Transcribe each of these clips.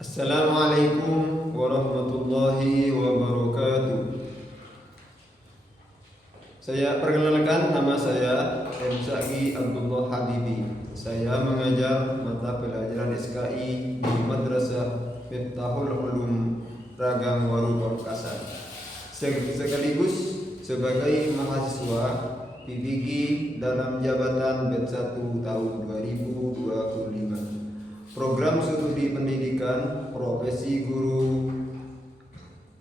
Assalamualaikum warahmatullahi wabarakatuh. Saya perkenalkan, nama saya Syagi Abdullah Habibi. Saya mengajar mata pelajaran SKI di Madrasah Miftahul Ulum Ragam Waru Pamekasan. Sekaligus sebagai mahasiswa PBG dalam jabatan batch 1 tahun 2025. Program studi pendidikan profesi guru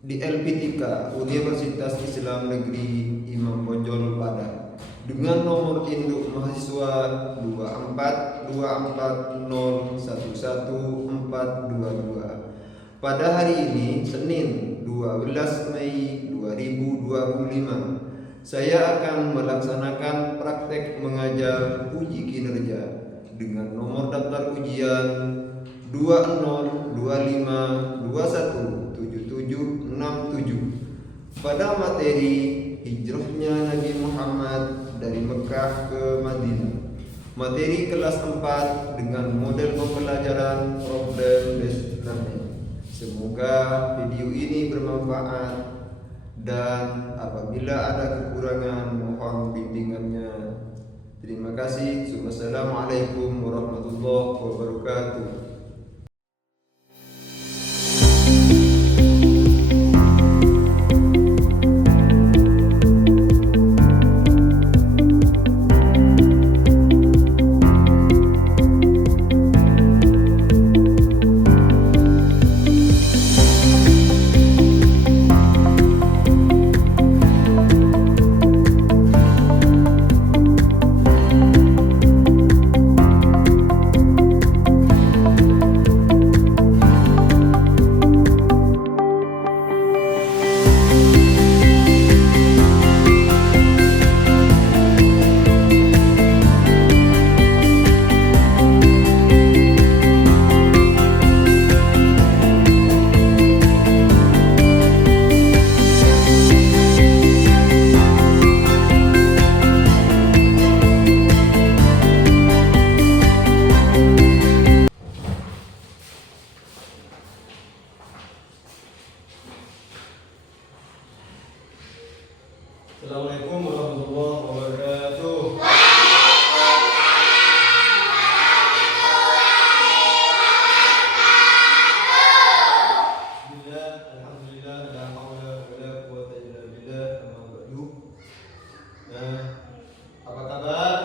di LPTK Universitas Islam Negeri Imam Bonjol Padang dengan nomor induk mahasiswa 240111422 pada hari ini Senin 12 Mei 2025. Saya akan melaksanakan praktek mengajar uji kinerja dengan nomor daftar ujian 2025217767 pada materi hijrahnya Nabi Muhammad dari Mekah ke Madinah. Materi kelas 4 dengan model pembelajaran problem based learning. Semoga video ini bermanfaat dan apabila ada kekurangan mohon bimbingannya. Terima kasih. Wassalamualaikum warahmatullahi wabarakatuh. Assalamualaikum warahmatullahi wabarakatuh. Bismillah, alhamdulillah, la haula wala quwwata illa billah, amma ba'du. Apa kabar?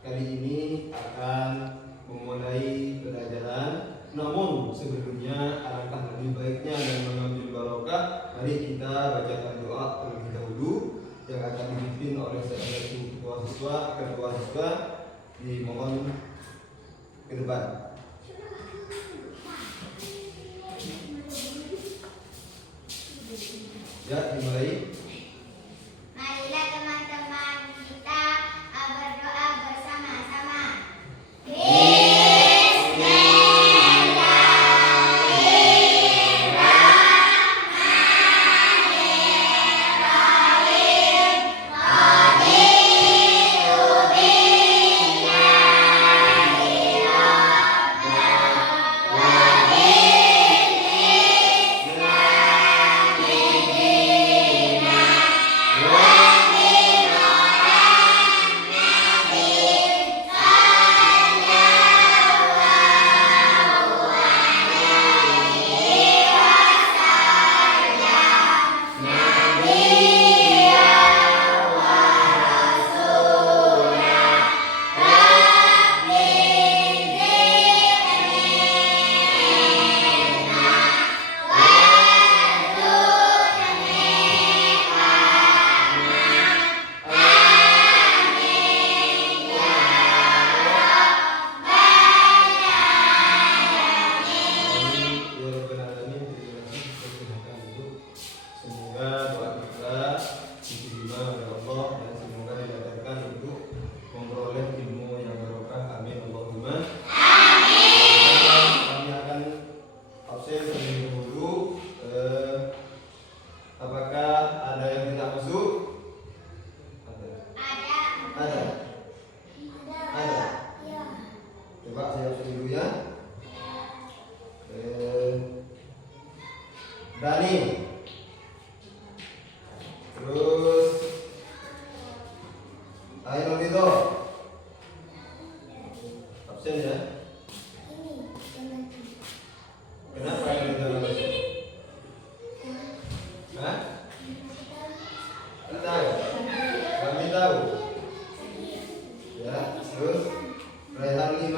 Kali ini akan memulai pelajaran. Namun sebelumnya alangkah lebih baiknya dan mengambil barokah, mari kita bacakan doa terlebih dahulu yang akan dipimpin oleh salah satu ketua siswa. Dimohon ke depan. Ya, dimulai. Marilah teman-teman kita berdoa bersama-sama. absen dulu ya. Dani. Terus Ainul Ridho. Absen ya. Kenapa Ainul Ridho nggak absen? Hah? Nggak tahu. Kami tahu. Ya, terus Raihan 5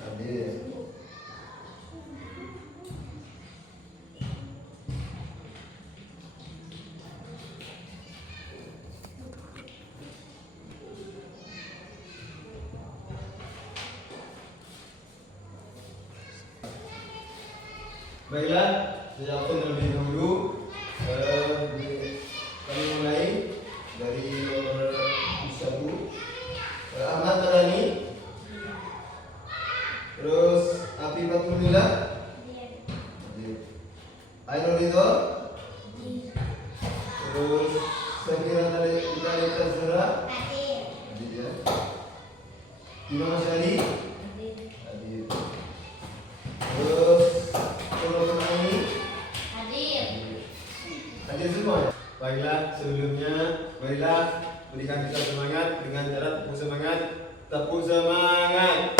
hadir. Baiklah, saya pun terlebih dahulu kami mulai dari nomor 1. Ahmad Madani, terus Api Fatulillah, Ainul Ridho, terus Safira Talita Zahra, ya. Imam Asyari, terus Tolong ini hadir semua. Baiklah, sebelumnya marilah berikan kita semangat dengan cara tepuk semangat. Tepuk semangat.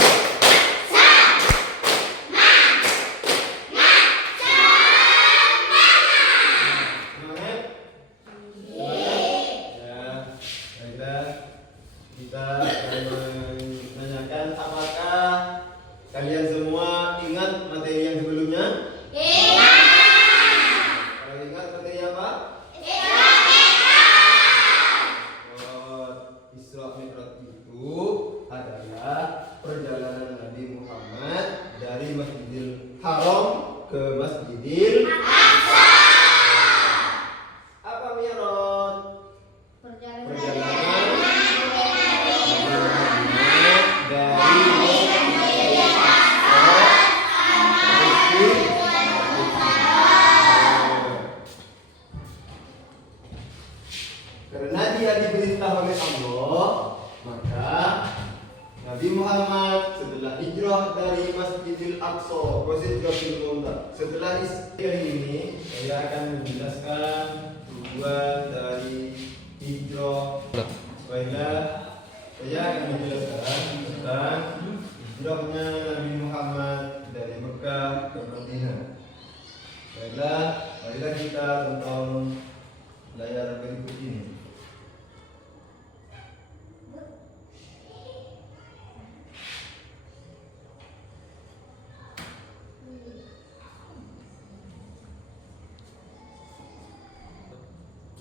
Semangat. Ya, baiklah. Kita akan menanyakan apakah kalian semua ingat materi yang sebelumnya? Kalau ingat materi apa? Isra Mi'raj itu adalah perjalanan Nabi Muhammad dari Masjidil Haram ke Masjidil Aqsa. Apa Mi'raj? Perjalanan dari Masjidil Aqsa ke karena dia diperintah oleh Allah, maka Nabi Muhammad setelah hijrah dari Masjidil Aqsa, setelah hari ini saya akan menjelaskan tujuan dari hijrah. Baiklah, saya akan menjelaskan tentang hijrahnya Nabi Muhammad dari Mekah ke Madinah. Baiklah, marilah kita tonton layar berikut ini.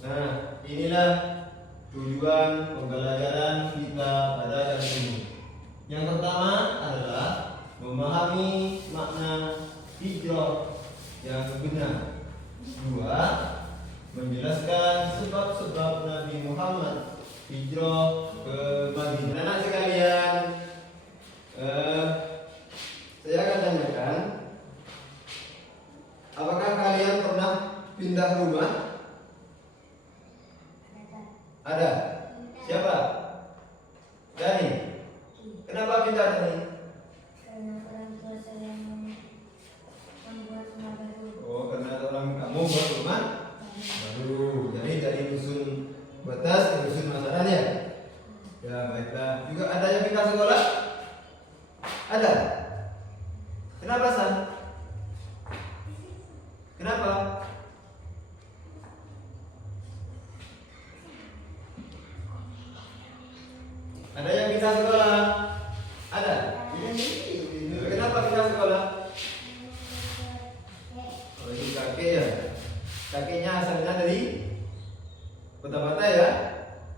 Nah, inilah tujuan pembelajaran kita pada hari ini. Yang pertama adalah memahami makna hijrah yang benar. 2. Menjelaskan sebab-sebab Nabi Muhammad hijrah ke Madinah. Anak sekalian, saya akan tanyakan, apakah kalian pernah pindah rumah? Ada? Siapa? Dani. Kenapa pindah Dani? Karena orang tua saya membuat rumah baru. Oh, karena orang kamu buat rumah baru. Jadi dari dusun batas ke dusun masalahnya. Ya, baiklah. Juga ada yang pindah sekolah? Ada? Kenapa, San? Kenapa? Ada yang pindah sekolah? Ada? Kenapa pindah sekolah? Oh, ini kakek ya? Kakeknya asalnya dari Kota Bata ya?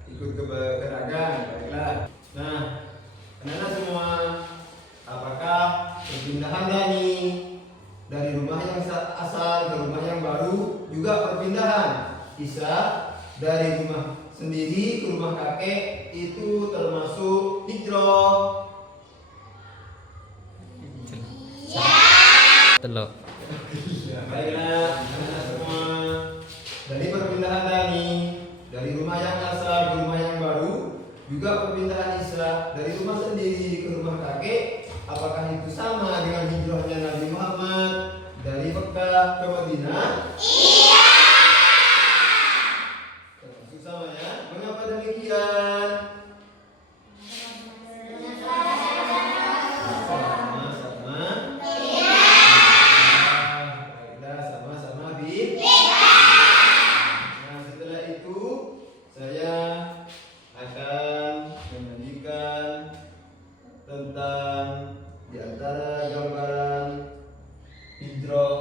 Ikut ke Geragan, baiklah. Nah, anak-anak semua, apakah perpindahan dari rumah yang asal ke rumah yang baru juga perpindahan? Bisa dari rumah sendiri ke rumah kakek itu termasuk hijrah. Telok. Ya, baiklah, anak-anak semua. Dari perpindahan dari rumah yang asal ke rumah yang baru, juga perpindahan Isa dari rumah sendiri ke rumah kakek Apakah itu sama dengan hijrahnya Nabi Muhammad dari Mekah ke Madinah? Iya. Termasuk sama ya. Mengapa demikian? Sama-sama. Iya. Baiklah, sama-sama Nah, setelah itu saya akan menyanyikan tentang di antara gambaran hijrah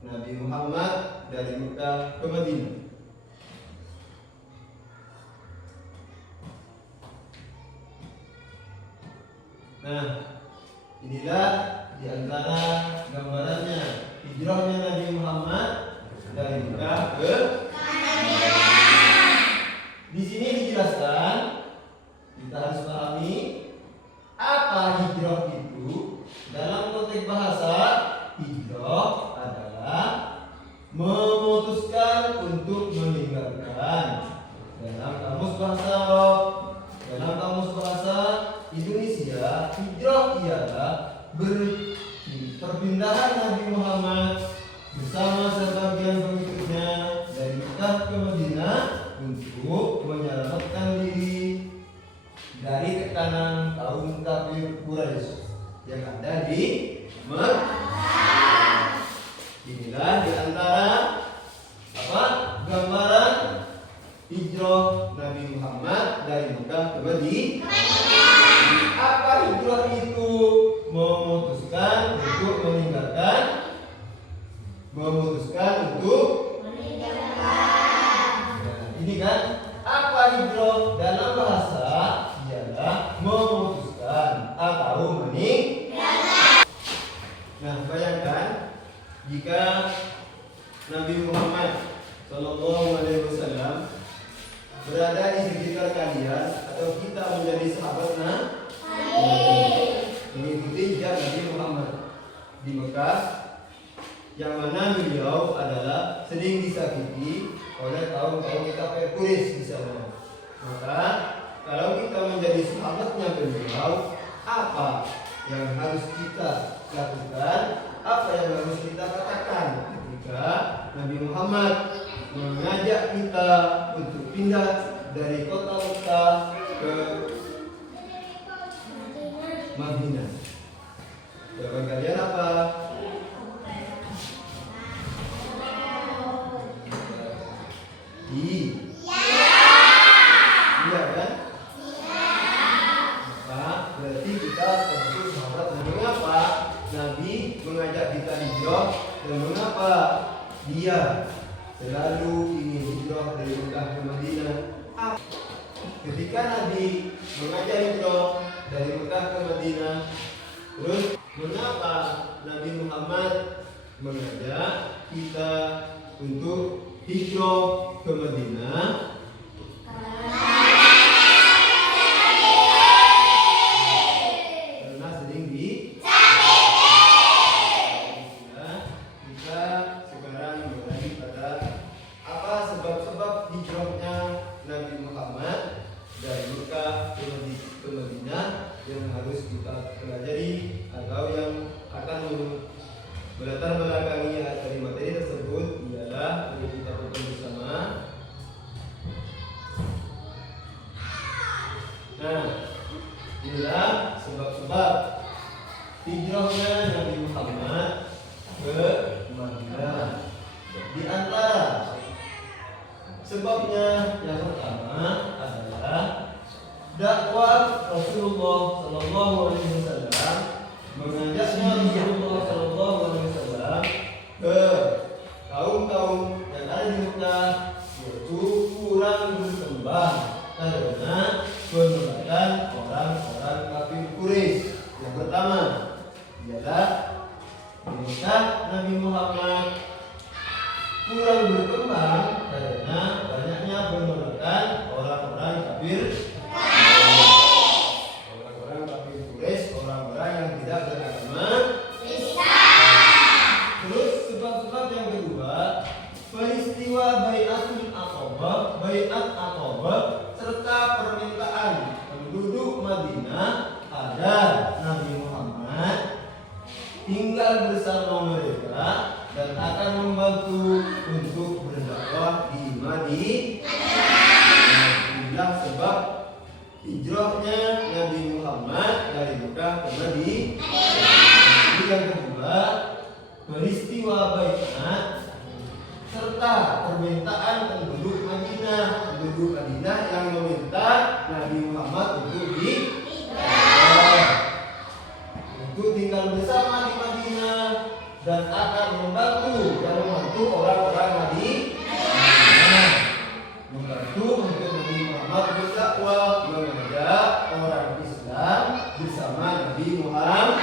Nabi Muhammad dari Mekah ke Madinah. Nah, inilah di antara gambarannya hijrahnya Nabi Muhammad dari Mekah ke Madinah. Di sini dijelaskan, kita harus pahami apa hijrah itu. Dalam konteks bahasa, hijrah adalah memutuskan untuk meninggalkan. Dalam kamus bahasa Arab, dalam kamus bahasa Indonesia, hijrah ialah perpindahan Nabi Muhammad bersama sebagian pengikutnya dari Mekah ke Madinah untuk menyelamatkan diri dari tekanan kaum kafir Quraisy yang ada di Mekah. Inilah di antara gambaran hijrah Nabi Muhammad dari Mekah ke Madinah. Apa hijrah itu? Memutuskan untuk meninggalkan. Nah, ini kan apa hijrah dalam bahasa ialah memutuskan atau meninggalkan. Nah, bayangkan jika Nabi Muhammad SAW berada di sekitar kalian atau kita menjadi sahabatnya, mengikuti jejak Nabi Muhammad di Mekah, yang mana beliau adalah sering disakiti oleh kaum kafir Quraisy di sana. Maka kalau kita menjadi sahabatnya beliau, apa yang harus kita lakukan? Apa yang harus kita katakan ketika Nabi Muhammad mengajak kita untuk pindah dari kota Mekah ke Madinah? Jawaban kalian apa? Iya kan? Maka berarti kita termasuk sahabat. Mengapa Nabi mengajak kita hijrah dan mengapa dia selalu ingin hijrah dari Mekah ke Madinah? Ketika Nabi mengajak hijrah dari Mekah ke Madinah, terus mengapa Nabi Muhammad mengajak kita untuk hijrah ke Madinah? Karena sering kita sekarang berani pada apa sebab-sebab hijrahnya Nabi Muhammad dari Mekah ke Madinah yang harus kita pelajari atau yang akan melatar belakangi dari materi tersebut ialah untuk kita tonton bersama. Nah, inilah sebab-sebab hijrahnya Nabi Muhammad ke Madinah. Di antara sebabnya yang pertama adalah dakwah Rasulullah Sallallahu Alaihi Wasallam, mengajaknya Rasulullah Sallallahu Alaihi Wasallam ke kaum-kaum yang ada di Mekah, yaitu kurang berkembang karena penolakan orang-orang kafir Quraisy. Yang pertama ialah di Mekah Nabi Muhammad kurang berkembang karena banyaknya penolakan orang-orang kafir Quraisy, orang-orang yang tidak beragama Islam. Terus sebab-sebab yang kedua, peristiwa Bai'at Aqabah serta permintaan penduduk Madinah agar Nabi Muhammad tinggal bersama mereka dan akan membantu untuk berdakwah di Madinah. Inilah sebab hijrahnya Nabi Muhammad dari Mekah ke Madinah. Yang kedua, peristiwa Bai'ah serta permintaan penduduk Madinah yang meminta Nabi Muhammad untuk tinggal bersama di Madinah dan akan membantu orang-orang Madinah, membantu untuk Nabi Muhammad berdakwah, mengajak orang Islam bersama Nabi Muhammad.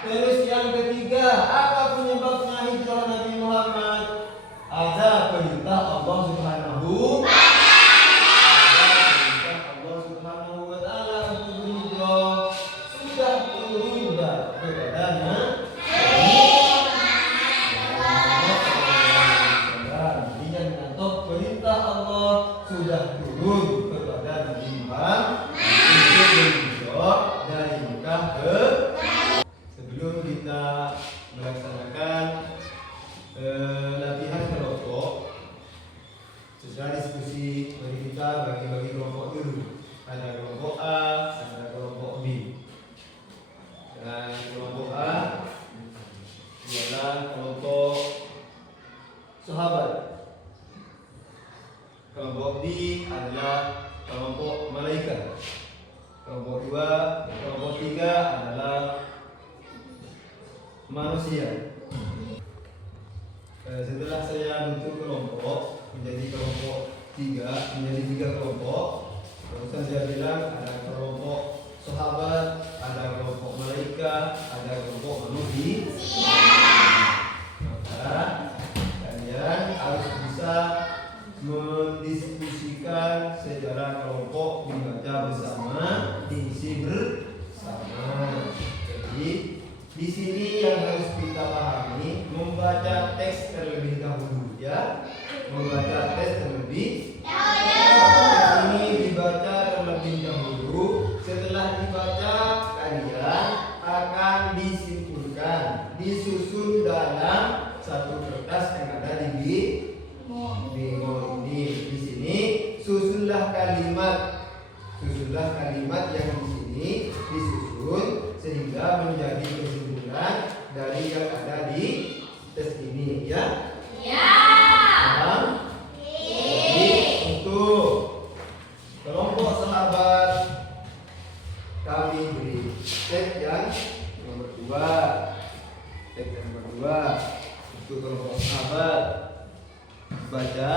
Terus yang ketiga, apa penyebabnya hijrah Nabi Muhammad? Ada perintah Allah Subhanahu wa taala untuk berhijrah. Sudah turun kepadanya dengan kantor perintah Allah sudah turun kepada Nabi Muhammad untuk berhijrah dari Mekah ke. Sebelum kita melaksanakan latihan kelompok, setelah diskusi, mari kita bagi-bagi kelompok dulu. Ada kelompok A, ada kelompok B. Dan kelompok A adalah kelompok sahabat. Kelompok B adalah kelompok malaikat. Kelompok 2, kelompok 3 adalah manusia. Setelah saya bentuk kelompok menjadi kelompok 3, menjadi 3 kelompok. Barusan saya bilang ada kelompok sahabat, ada kelompok malaikat, ada kelompok manusia. Maka kalian harus bisa mendiskusikan secara kelompok, dibaca bersama, diisi bersama. Jadi di sini yang harus kita pahami, membaca teks terlebih dahulu, ya. Membaca teks terlebih dahulu. Ini dibaca terlebih dahulu. Setelah dibaca, kalian akan disimpulkan, disusun dalam satu kertas yang ada di bimo ini. Di sini susunlah kalimat yang di sini disusun sehingga menjadi kesimpulan dari yang ada di tes ini, ya. Jadi untuk kelompok sahabat kami beri teks yang nomor 2. Teks yang nomor 2 untuk kelompok sahabat, baca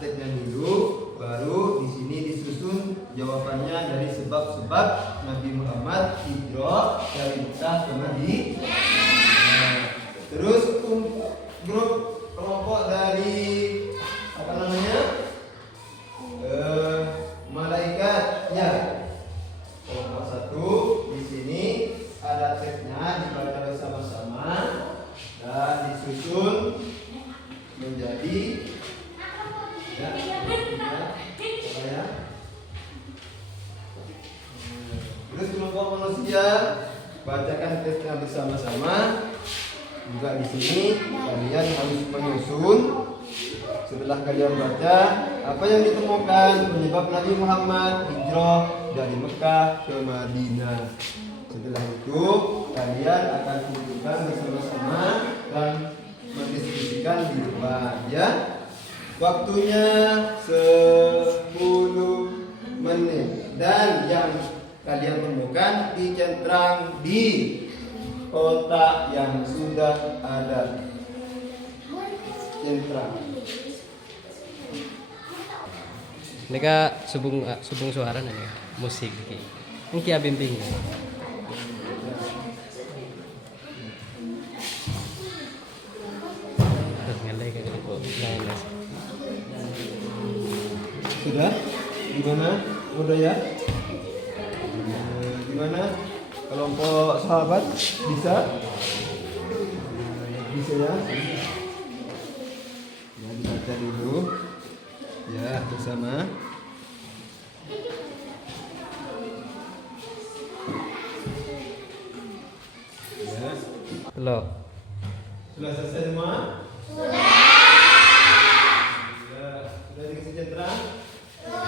teksnya dulu, baru di sini disusun jawabannya dari sebab-sebab Nabi Muhammad hijrah dari Mekah ke Madinah. Terus grup kelompok dari malaikatnya. Kelompok 1 di sini ada teksnya dibaca bersama-sama dan disusun menjadi Terus kelompok manusia bacakan teksnya bersama-sama. Juga di sini kalian harus menyusun. Setelah kalian baca apa yang ditemukan penyebab Nabi Muhammad hijrah dari Mekah ke Madinah. Setelah itu kalian akan kumpulkan bersama-sama dan mendiskusikan di depan, ya. Waktunya 10 menit dan yang kalian temukan dicentrang di kotak yang sudah ada. Centrang. Mereka subung suara nih musik ini kia bimbing. Sudah? Gimana? Udah, ya? Gimana? Kelompok sahabat bisa? Bisa, ya? Ya, dibaca dulu. Ya, bersama. Ya. Lo. Sudah selesai semua? Sudah. Sudah dikasih centang? Sudah.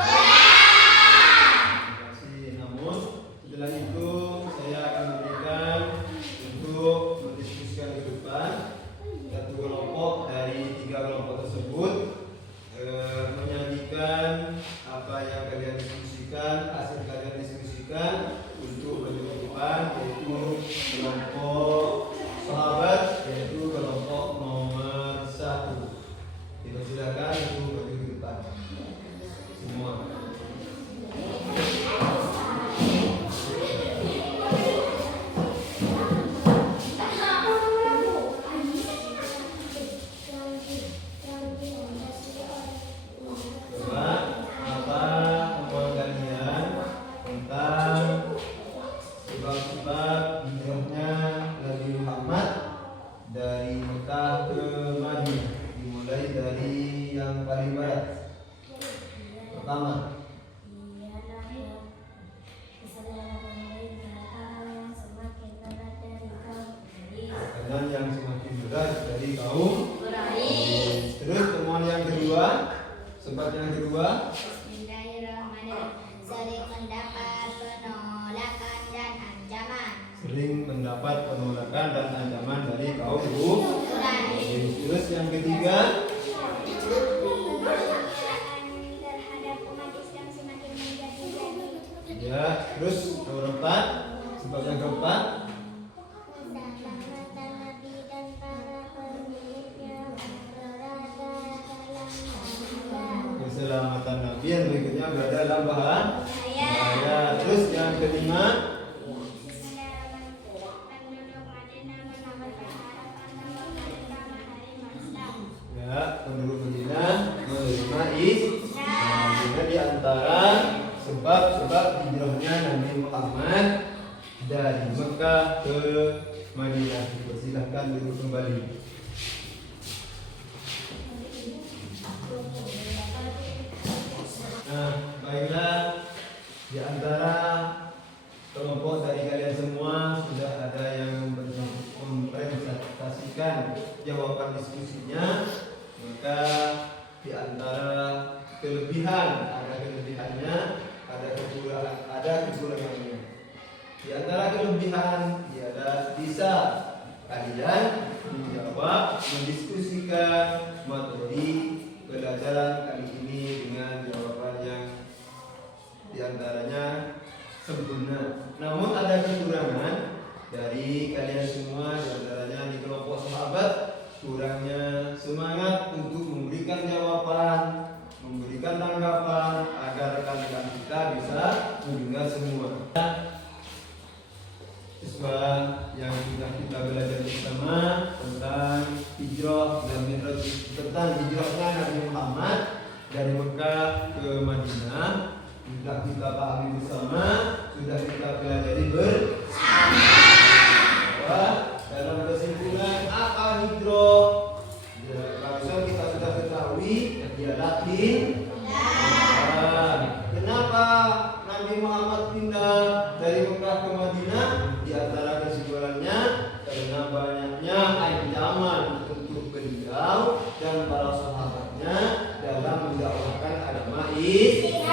Terima kasih. Namun setelah itu saya akan memberikan untuk mendiskusikan ke depan satu kelompok dari 3 kelompok tersebut menyanyikan apa yang kalian diskusikan, hasil kalian diskusikan untuk maju ke depan, yaitu kelompok sahabat, yaitu kelompok nomor 1. Silakan untuk maju ke depan semua. Sebab hijrahnya Nabi Muhammad dari Mekah ke Madinah, dimulai dari yang paling barat. Pertama, dan yang semakin berat dari kaum Quraisy. Terus temuan yang kedua, sebab yang kedua, sering mendapat penolakan dan ancaman dari kaum Quraisy. Terus yang ketiga, ya, terus nomor 4, sebab yang keempat, keselamatan Nabi yang berikutnya berada dalam bahaya. Terus yang kelima, ya, penduduk Madinah menerima Islam. Di antara sebab-sebab hijrahnya Nabi Muhammad dari Mekah ke Madinah. Silakan duduk kembali. Nah, baiklah, di antara kelompok dari kalian semua sudah ada yang mempresentasikan jawaban diskusinya. Maka di antara kelebihan, ada kelebihannya, ada kekurangannya. Di antara kelebihan ialah bisa kalian menjawab, mendiskusikan materi pelajaran kali ini dengan jawaban yang diantaranya sempurna. Namun ada kekurangan dari kalian semua, diantaranya di kelompok sahabat, kurangnya semangat untuk memberikan jawaban, memberikan tanggapan agar rekan-rekan kita bisa mendengar semua. Siswa yang sudah kita belajar bersama tentang hijrah dan mi'raj, tentang hijrahnya Nabi Muhammad dari Mekah ke Madinah, sudah kita pahami bersama, sudah kita pelajari bersama. Dalam kesimpulan apa hijrah? Ya, kalau kita sudah ketahui, ialah pindah. Kenapa Nabi Muhammad pindah dari Mekah ke Madinah? Di antara kesimpulannya, karena banyaknya ancaman untuk beliau dan para sahabatnya dalam mendakwahkan agama Islam.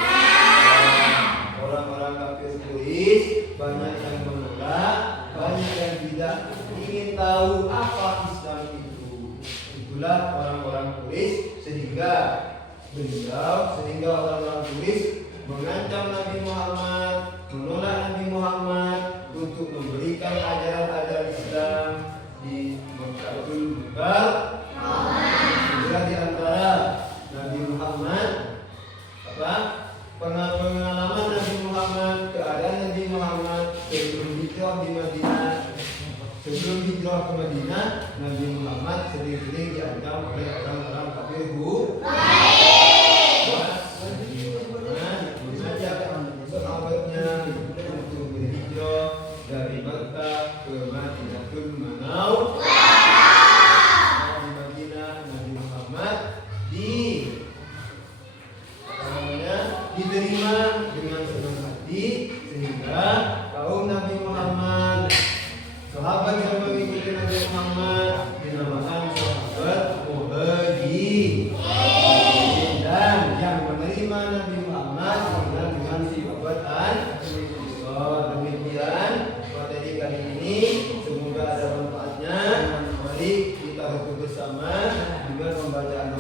Orang-orang kafir Quraisy banyak yang menolak, banyak yang tidak ingin tahu apa Islam itu. Itulah orang-orang Quraisy sehingga orang-orang Quraisy mengancam Nabi Muhammad, menolak Nabi Muhammad untuk memberikan ajaran-ajaran Islam di Mekahul Mukarramah. Di antara Nabi Muhammad pengalaman Nabi Muhammad, keadaan Nabi Muhammad sebelum hijrah di Madinah. Sebelum hijrah ke Madinah, Nabi Muhammad sering-sering diancam oleh orang-orang kafir sahabatnya untuk berhijrah dari Mekah ke Madinatul Munawwarah. Di Madinah Nabi Muhammad diterima dengan senang hati, sehingga kaum Nabi Muhammad, sahabat yang mengikuti Nabi Muhammad bersama dengan pembacaan